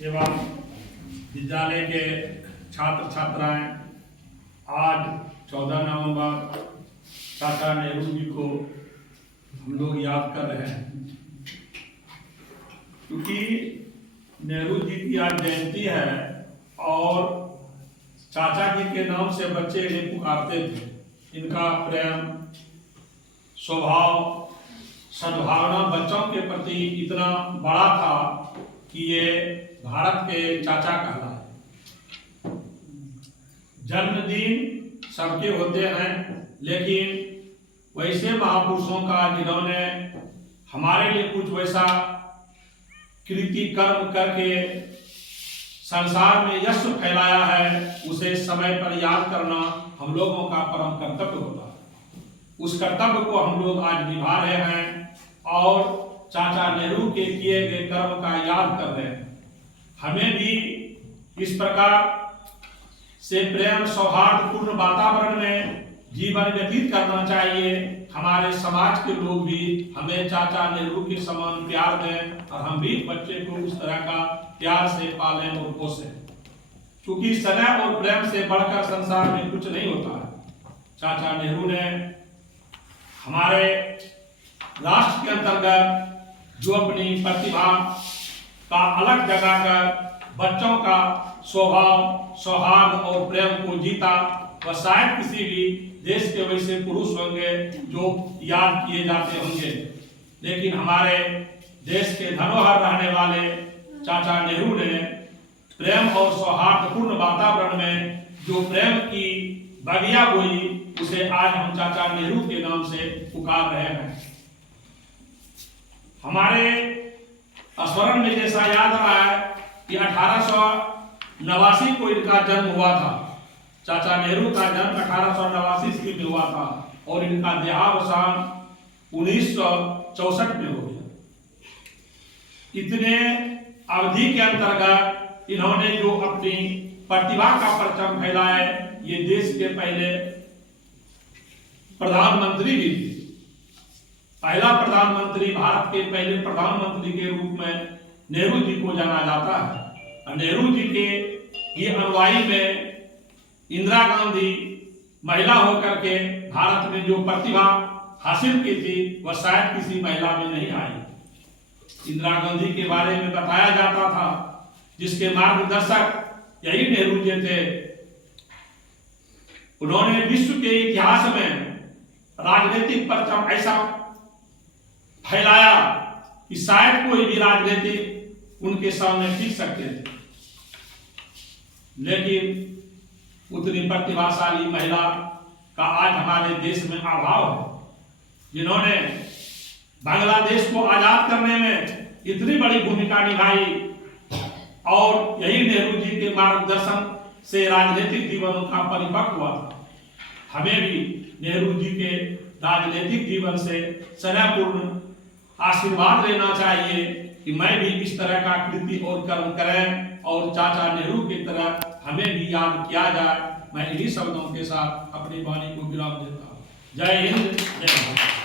एवं विद्यालय के छात्र छात्राएं आज 14 नवंबर चाचा नेहरू जी को हम लोग याद कर रहे हैं, क्योंकि नेहरू जी की आज जयंती है और चाचा जी के नाम से बच्चे इन्हें पुकारते थे। इनका प्रेम, स्वभाव, सद्भावना बच्चों के प्रति इतना बड़ा था कि ये भारत के चाचा कहलाए। जन्मदिन सबके होते हैं, लेकिन वैसे महापुरुषों का जिन्होंने हमारे लिए कुछ वैसा कृति कर्म करके संसार में यश फैलाया है, उसे समय पर याद करना हम लोगों का परम कर्तव्य होता है। उस कर्तव्य को हम लोग आज निभा रहे हैं और चाचा नेहरू के किए गए कर्म का याद कर रहे हैं। हमें भी इस प्रकार से प्रेम सौहार्दपूर्ण वातावरण में जीवन व्यतीत करना चाहिए। हमारे समाज के लोग भी हमें चाचा नेहरू के समान प्यार दें और हम भी बच्चे को उस तरह का प्यार से पालें और पोसें, क्योंकि स्नेह और प्रेम से बढ़कर संसार में कुछ नहीं होता है। चाचा नेहरू ने हमारे राष्ट्र के अंतर्गत जो अपनी प्रतिभा का अलग जगा कर बच्चों का स्वभाव, सौहार्द और प्रेम को जीता, वह शायद किसी भी देश के वैसे पुरुष होंगे जो याद किए जाते होंगे, लेकिन हमारे देश के धरोहर रहने वाले चाचा नेहरू ने प्रेम और सौहार्दपूर्ण वातावरण में जो प्रेम की बगिया बोई, उसे आज हम चाचा नेहरू के नाम से पुकार रहे हैं। हमारे स्मरण में जैसा याद रहा है कि 1889 को इनका जन्म हुआ था। चाचा नेहरू का जन्म 1889 ईस्वी में हुआ था और इनका देहावसान 1964 में हो गया। इतने अवधि के अंतर्गत इन्होंने जो अपनी प्रतिभा का परचम फैलाया, ये देश के पहले प्रधानमंत्री भी थे। पहला प्रधानमंत्री, भारत के पहले प्रधानमंत्री के रूप में नेहरू जी को जाना जाता है। नेहरू जी के ये अनुयायी में इंदिरा गांधी महिला होकर के भारत में जो प्रतिभा हासिल की थी, वह शायद किसी महिला में नहीं आई। इंदिरा गांधी के बारे में बताया जाता था, जिसके मार्गदर्शक यही नेहरू जी थे। उन्होंने विश्व के इतिहास में राजनीतिक परचम ऐसा फैलाया कि शायद कोई भी राजनीतिक उनके सामने टिक सकते थे, लेकिन उतनी प्रतिभाशाली महिला का आज हमारे देश में अभाव है, जिन्होंने बांग्लादेश को आजाद करने में इतनी बड़ी भूमिका निभाई और यही नेहरू जी के मार्गदर्शन से राजनीतिक जीवन उनका परिपक्व हुआ था। हमें भी नेहरू जी के राजनीतिक जीवन से स्नेहपूर्ण आशीर्वाद लेना चाहिए कि मैं भी इस तरह का कृति और कर्म करें और चाचा नेहरू की तरह हमें भी याद किया जाए। मैं इन्हीं शब्दों के साथ अपनी वाणी को विराम देता हूँ। जय हिंद, जय भारत।